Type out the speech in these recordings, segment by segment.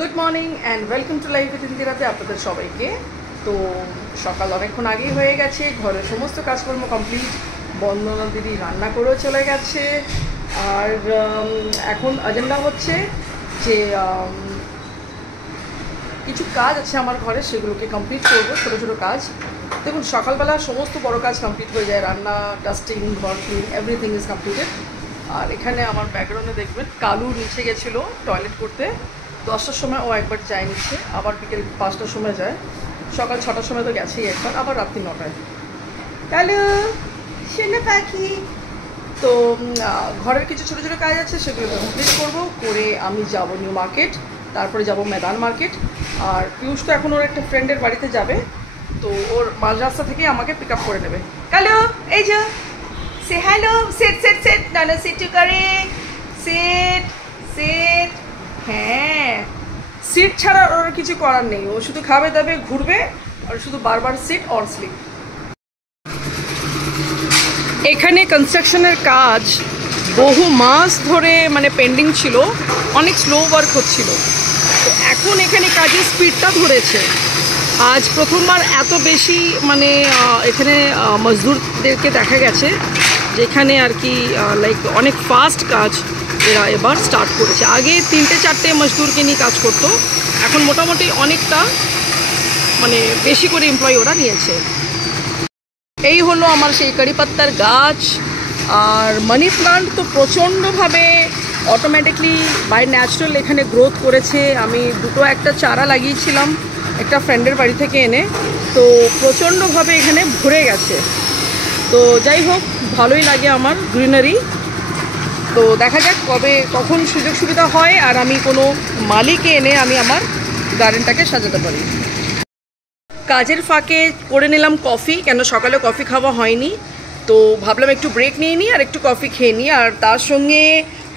Good morning and welcome to life with ইন্দিরাতে আপনাদের সবাইকে। তো সকাল অনেকক্ষণ আগেই হয়ে গেছে, ঘরের সমস্ত কাজকর্ম কমপ্লিট। বন্দনা দিদি রান্না করেও চলে গেছে। আর এখন এজেন্ডা হচ্ছে যে কিছু কাজ আছে আমার ঘরে, সেগুলোকে কমপ্লিট করবো, ছোটো ছোটো কাজ। দেখুন সকালবেলা সমস্ত বড় কাজ কমপ্লিট হয়ে যায়, রান্না, ডাস্টিং, ঘর ক্লিন, এভরিথিং ইজ কমপ্লিটেড। আর এখানে আমার ব্যাকগ্রাউন্ডে দেখবেন কালু নিচে গেছিলো টয়লেট করতে। 10টার সময় ও একবার যায় নিচ্ছে, আবার বিকেল 5টার সময় যায়, সকাল 6টার সময় তো গেছেই একবার, আবার রাত্রি 9টায়। কালু শোনা পাখি। তো ঘরের কিছু ছোটো ছোটো কাজ আছে, সেগুলো কমপ্লিট করবো, করে আমি যাব নিউ মার্কেট, তারপরে যাব মেদান মার্কেট। আর পিয়ুষ তো এখন ওর একটা ফ্রেন্ডের বাড়িতে যাবে, তো ওর মাঝ রাস্তা থেকে আমাকে পিক আপ করে নেবে। কালু এই যে সে হ্যালো, সেট সেট সেট, না সিট করে, সেট সেট। হ্যাঁ, সিট ছাড়া ওর কিছু করার নেই, ও শুধু খাবে দাবে ঘুরবে, আর শুধু বারবার সিট অর স্লিপ। এখানে কনস্ট্রাকশনের কাজ বহু মাস ধরে পেন্ডিং ছিল, অনেক স্লো ওয়ার্ক হচ্ছিল। তো এখন এখানে কাজের স্পিডটা ধরেছে। আজ প্রথমবার এত বেশি এখানে মজদুরদেরকে দেখা গেছে, যেখানে আর কি লাইক অনেক ফাস্ট কাজ এরা এবার স্টার্ট করেছে। আগে 3-4টে মজদুরকে নিয়ে কাজ করতো, এখন মোটামুটি অনেকটা বেশি করে এমপ্লয়ি ওরা নিয়েছে। এই হলো আমার সেই কারি পাত্তার গাছ। আর মানি প্লান্ট তো প্রচণ্ডভাবে অটোমেটিকলি বাই ন্যাচারাল এখানে গ্রোথ করেছে। আমি একটা চারা লাগিয়েছিলাম একটা ফ্রেন্ডের বাড়ি থেকে এনে, তো প্রচণ্ডভাবে এখানে ভরে গেছে। তো যাই হোক, ভালোই লাগে আমার গ্রিনারি। তো দেখা যাক কখন সুযোগ সুবিধা হয় আর আমি কোনো মালিকে এনে আমি আমার গার্ডেনটাকে সাজাতে পারি। কাজের ফাঁকে করে নিলাম কফি, কেন সকালে কফি খাওয়া হয়নি, তো ভাবলাম একটু ব্রেক নিয়ে নিই আর একটু কফি খেয়ে নিই। আর তার সঙ্গে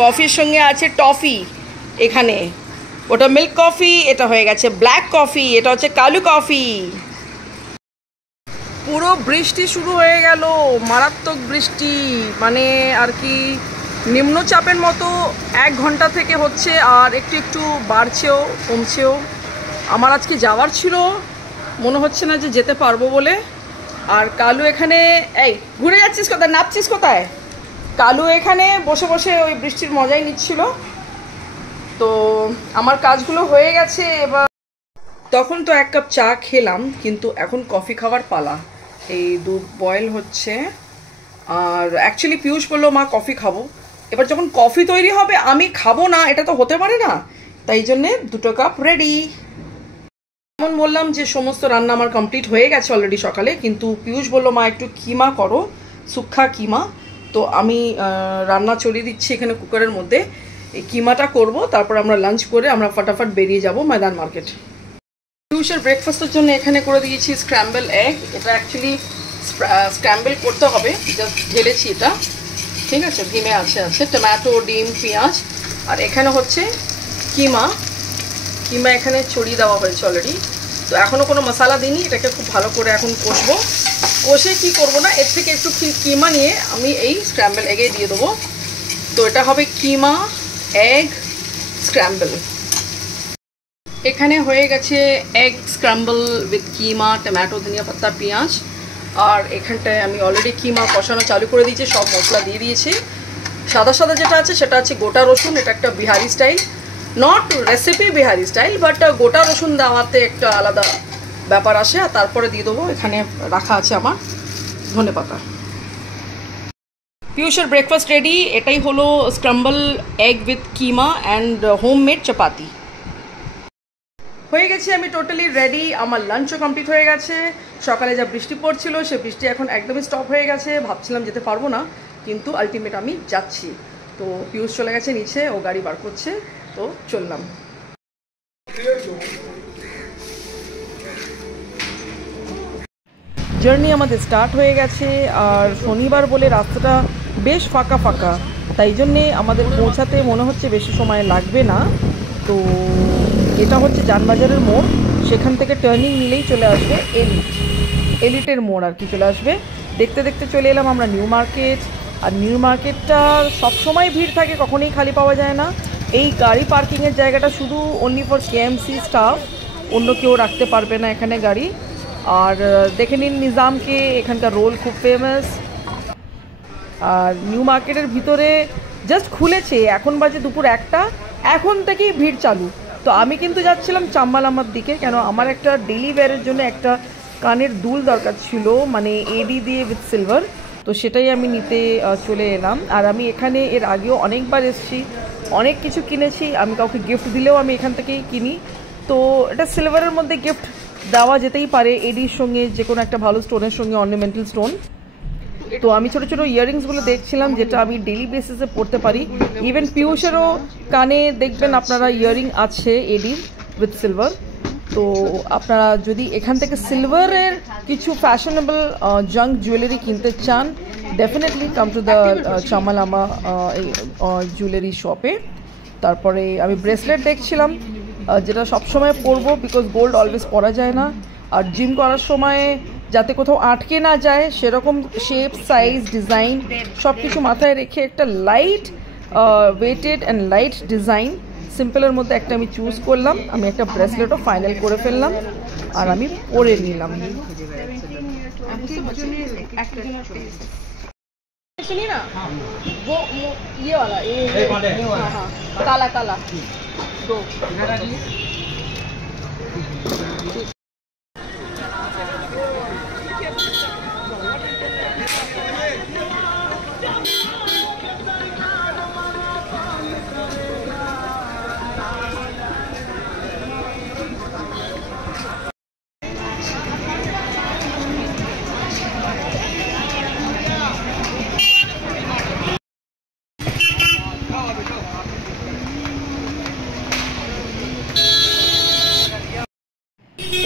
কফির সঙ্গে আছে টফি, এখানে ওটা মিল্ক কফি, এটা হয়ে গেছে ব্ল্যাক কফি, এটা হচ্ছে কালু কফি। পুরো বৃষ্টি শুরু হয়ে গেল, মারাত্মক বৃষ্টি, আর কি নিম্নচাপের মতো 1 ঘন্টা থেকে হচ্ছে, আর একটু একটু বাড়ছেও কমছেও। আমার আজকে যাওয়ার ছিল, মনে হচ্ছে না যে যেতে পারবো বলে। আর কালু এখানে, এই ঘুরে যাচ্ছিস কোথায়, নাপছিস কোথায়? কালু এখানে বসে বসে ওই বৃষ্টির মজাই নিচ্ছিল। তো আমার কাজগুলো হয়ে গেছে এবার। তখন তো 1 কাপ চা খেলাম, কিন্তু এখন কফি খাওয়ার পালা। এই দুধ বয়েল হচ্ছে, আর অ্যাকচুয়ালি পিয়ুষ বললো মা কফি খাবো। এবার যখন কফি তৈরি হবে আমি খাবো না, এটা তো হতে পারে না, তাই জন্যে 2 কাপ রেডি। যেমন বললাম যে সমস্ত রান্না আমার কমপ্লিট হয়ে গেছে অলরেডি সকালে, কিন্তু পিয়ুষ বললো মা একটু কিমা করো, সুক্খা কিমা। তো আমি রান্না চড়িয়ে দিচ্ছি এখানে কুকারের মধ্যে, এই কিমাটা করব, তারপর আমরা লাঞ্চ করে আমরা ফটাফট বেরিয়ে যাব ময়দান মার্কেট। পিয়ুষের ব্রেকফাস্টের জন্য এখানে করে দিয়েছি স্ক্র্যাম্বল এগ। এটা অ্যাকচুয়ালি স্ক্র্যাম্বল করতে হবে, জাস্ট ঢেলেছি এটা, ঠিক আছে, ডিমে আছে টমেটো, ডিম, পেঁয়াজ। আর এখানে হচ্ছে কিমা এখানে ছড়িয়ে দেওয়া হয়েছে অলরেডি। তো এখনও কোনো মশলা দিইনি, এটাকে খুব ভালো করে এখন কষবো। কষে কি করব না, এর থেকে একটু কিমা নিয়ে আমি এই স্ক্র্যাম্বল এগে দিয়ে দেবো। তো এটা হবে কিমা এগ স্ক্র্যাম্বল। এখানে হয়ে গেছে egg scramble with keema, tomato, ধনিয়া পাতা, পেঁয়াজ। আর এখানটায় আমি অলরেডি কিমা কষানো চালু করে দিয়েছি, সব মশলা দিয়ে দিয়েছি। সাদা সাদা যেটা আছে সেটা আছে গোটা রসুন, এটা একটা Bihari style, not recipe Bihari style, but গোটা রসুন দেওয়াতে একটা আলাদা ব্যাপার আসে। আর তারপরে দিয়ে দেবো, এখানে রাখা আছে আমার ধনে পাতা। পিয়ুষের ব্রেকফাস্ট রেডি। এটাই হলো scramble egg with keema and homemade চাপাতি হয়ে গেছে। আমি টোটালি রেডি, আমার লাঞ্চও কমপ্লিট হয়ে গেছে। সকালে যা বৃষ্টি পড়ছিল, সে বৃষ্টি এখন একদমই স্টপ হয়ে গেছে। ভাবছিলাম যেতে পারবো না, কিন্তু আলটিমেট আমি যাচ্ছি। তো পিয়ুষ চলে গেছে নিচে, ও গাড়ি বার করছে, তো চললাম। জার্নি আমাদের স্টার্ট হয়ে গেছে, আর শনিবার বলে রাস্তাটা বেশ ফাঁকা ফাঁকা, তাই জন্যে আমাদের পৌঁছাতে মনে হচ্ছে বেশি সময় লাগবে না। তো এটা হচ্ছে জানবাজারের মোড়, সেখান থেকে টার্নিং নিলেই চলে আসবে এলিটের মোড় আর কি চলে আসবে। দেখতে দেখতে চলে এলাম আমরা নিউ মার্কেট। আর নিউ মার্কেটটা সবসময় ভিড় থাকে, কখনোই খালি পাওয়া যায় না। এই গাড়ি পার্কিংয়ের জায়গাটা শুধু অনলি ফর কেএমসি স্টাফ, অন্য কেউ রাখতে পারবে না এখানে গাড়ি। আর দেখে নিন নিজামকে, এখানকার রোল খুব ফেমাস। আর নিউ মার্কেটের ভিতরে জাস্ট খুলেছে, এখন বাজে দুপুর 1টা, এখন থেকেই ভিড় চালু। তো আমি কিন্তু যাচ্ছিলাম চাম্বালামার দিকে, কেন আমার একটা ডেলি ওয়্যারের জন্য একটা কানের দুল দরকার ছিল, মানে এডি দিয়ে উইথ সিলভার। তো সেটাই আমি নিতে চলে এলাম। আর আমি এখানে এর আগেও অনেকবার এসেছি, অনেক কিছু কিনেছি। আমি কাউকে গিফট দিলেও আমি এখান থেকেই কিনি। তো এটা সিলভারের মধ্যে গিফট দেওয়া যেতেই পারে, এডির সঙ্গে যে কোনো একটা ভালো স্টোনের সঙ্গে, অর্নামেন্টাল স্টোন। তো আমি ছোটো ছোটো ইয়াররিংসগুলো দেখছিলাম যেটা আমি ডেলি বেসিসে পরতে পারি। ইভেন পিয়ুষেরও কানে দেখবেন আপনারা ইয়াররিং আছে এডির উইথ সিলভার। তো আপনারা যদি এখান থেকে সিলভারের কিছু ফ্যাশনেবল জাঙ্ক জুয়েলারি কিনতে চান, ডেফিনেটলি কাম টু দ্য চাম্বালামা জুয়েলারি শপে। তারপরে আমি ব্রেসলেট দেখছিলাম, যেটা সবসময় পরবো, বিকজ গোল্ড অলওয়েজ পরা যায় না। আর জিম করার সময় যাতে কোথাও আটকে না যায় সেরকম শেপ, সাইজ, ডিজাইন সব কিছু মাথায় রেখে একটা light weighted and light design সিম্পলের মধ্যে একটা আমি চুজ করলাম। আমি একটা ব্রেসলেটও ফাইনাল করে ফেললাম আর আমি পরে নিলাম। सुनिए ना, वो ये वाला, ये हाँ, काला काला दो।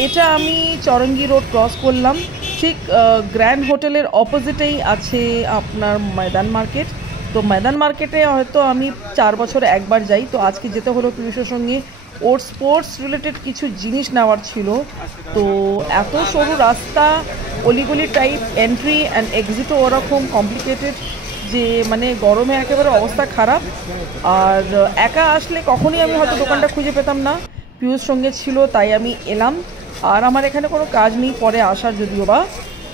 এটা আমি চরঙ্গি রোড ক্রস করলাম, ঠিক গ্র্যান্ড হোটেলের অপোজিটেই আছে আপনার ময়দান মার্কেট। তো ময়দান মার্কেটে হয়তো আমি 4 বছরে একবার যাই, তো আজকে যেতে হলো পিয়ুষের সঙ্গে। ওর স্পোর্টস রিলেটেড কিছু জিনিস নেওয়ার ছিল। তো এত সরু রাস্তা, অলিগলি টাইপ, এন্ট্রি অ্যান্ড এক্সিটও ওরকম কমপ্লিকেটেড যে মানে গরমে একেবারে অবস্থা খারাপ। আর একা আসলে কখনই আমি হয়তো দোকানটা খুঁজে পেতাম না, পিয়ুষ সঙ্গে ছিল তাই আমি এলাম। আর আমার এখানে কোনো কাজ নেই পরে আসার যদিও বা।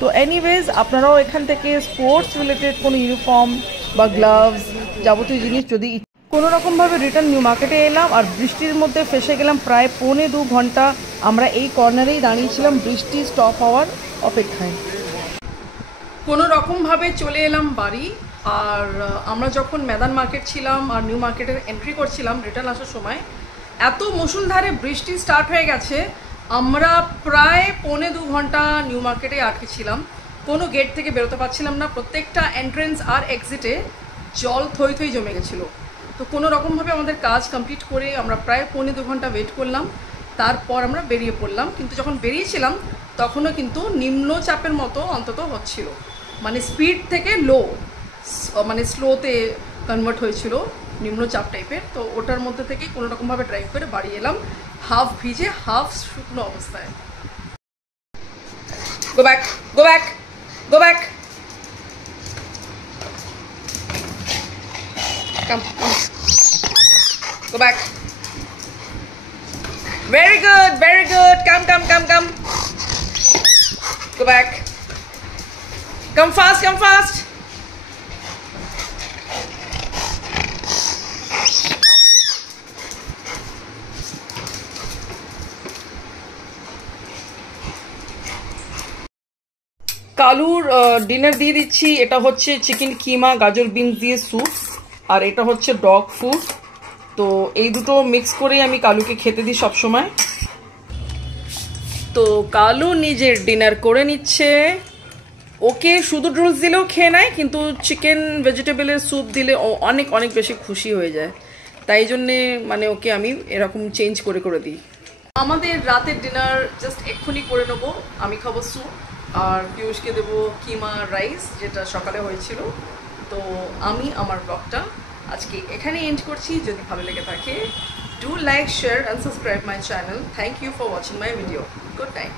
তো এনিওয়েজ আপনারাও এখান থেকে স্পোর্টস রিলেটেড কোনো ইউনিফর্ম বা গ্লাভস যাবতীয় জিনিস যদি কোনো রকমভাবে রিটার্ন নিউ মার্কেটে এলাম। আর বৃষ্টির মধ্যে ফেসে গেলাম প্রায় 1.25 ঘন্টা। আমরা এই কর্নারেই দাঁড়িয়েছিলাম বৃষ্টি স্টপ হওয়ার অপেক্ষায়। কোনো রকমভাবে চলে এলাম বাড়ি। আর আমরা যখন ময়দান মার্কেট ছিলাম আর নিউ মার্কেটের এন্ট্রি করছিলাম রিটার্ন আসার সময়, এত মুষলধারে বৃষ্টি স্টার্ট হয়ে গেছে, আমরা প্রায় 1.25 ঘন্টা নিউ মার্কেটে আটকে ছিলাম। কোনো গেট থেকে বেরোতে পারছিলাম না, প্রত্যেকটা এন্ট্রেন্স আর এক্সিটে জল থই থই জমে গেছিলো। তো কোনো রকমভাবে আমাদের কাজ কমপ্লিট করে আমরা প্রায় 1.25 ঘন্টা ওয়েট করলাম, তারপর আমরা বেরিয়ে পড়লাম। কিন্তু যখন বেরিয়েছিলাম তখনও কিন্তু নিম্নচাপের মতো অন্তত হচ্ছিল, মানে স্পিড থেকে লো, মানে স্লোতে কনভার্ট হয়েছিল, নিম্নচাপ টাইপের। তো ওটার মধ্যে থেকেই কোনো রকমভাবে ড্রাইভ করে বাড়ি এলাম, হাফ ভিজে হাফ শুকনো অবস্থায়। Go back, go back, go back, come, come, go back, very good, come, come, come, come, go back, come fast, come fast. কালুর ডিনার দিয়ে দিচ্ছি। এটা হচ্ছে চিকেন কিমা গাজর বিনস দিয়ে স্যুপ, আর এটা হচ্ছে ডগ ফুড। তো এই দুটো মিক্স করেই আমি কালুকে খেতে দিই সবসময়। তো কালু নিজের ডিনার করে নিচ্ছে। ওকে শুধু ড্রুলস দিলেও খেয়ে নেয়, কিন্তু চিকেন ভেজিটেবলের স্যুপ দিলে ও অনেক অনেক বেশি খুশি হয়ে যায়। তাই জন্যে মানে ওকে আমি এরকম চেঞ্জ করে করে দিই। আমাদের রাতের ডিনার জাস্ট এক্ষুনি করে নেবো। আমি খাবো স্যুপ আর পিয়ুষকে দেবো কিমা রাইস, যেটা সকালে হয়েছিল। তো আমি আমার ব্লগটা আজকে এখানে এন্ড করছি। যদি ভালো লেগে থাকে, do like, share and subscribe my channel. Thank you for watching my video. Good night.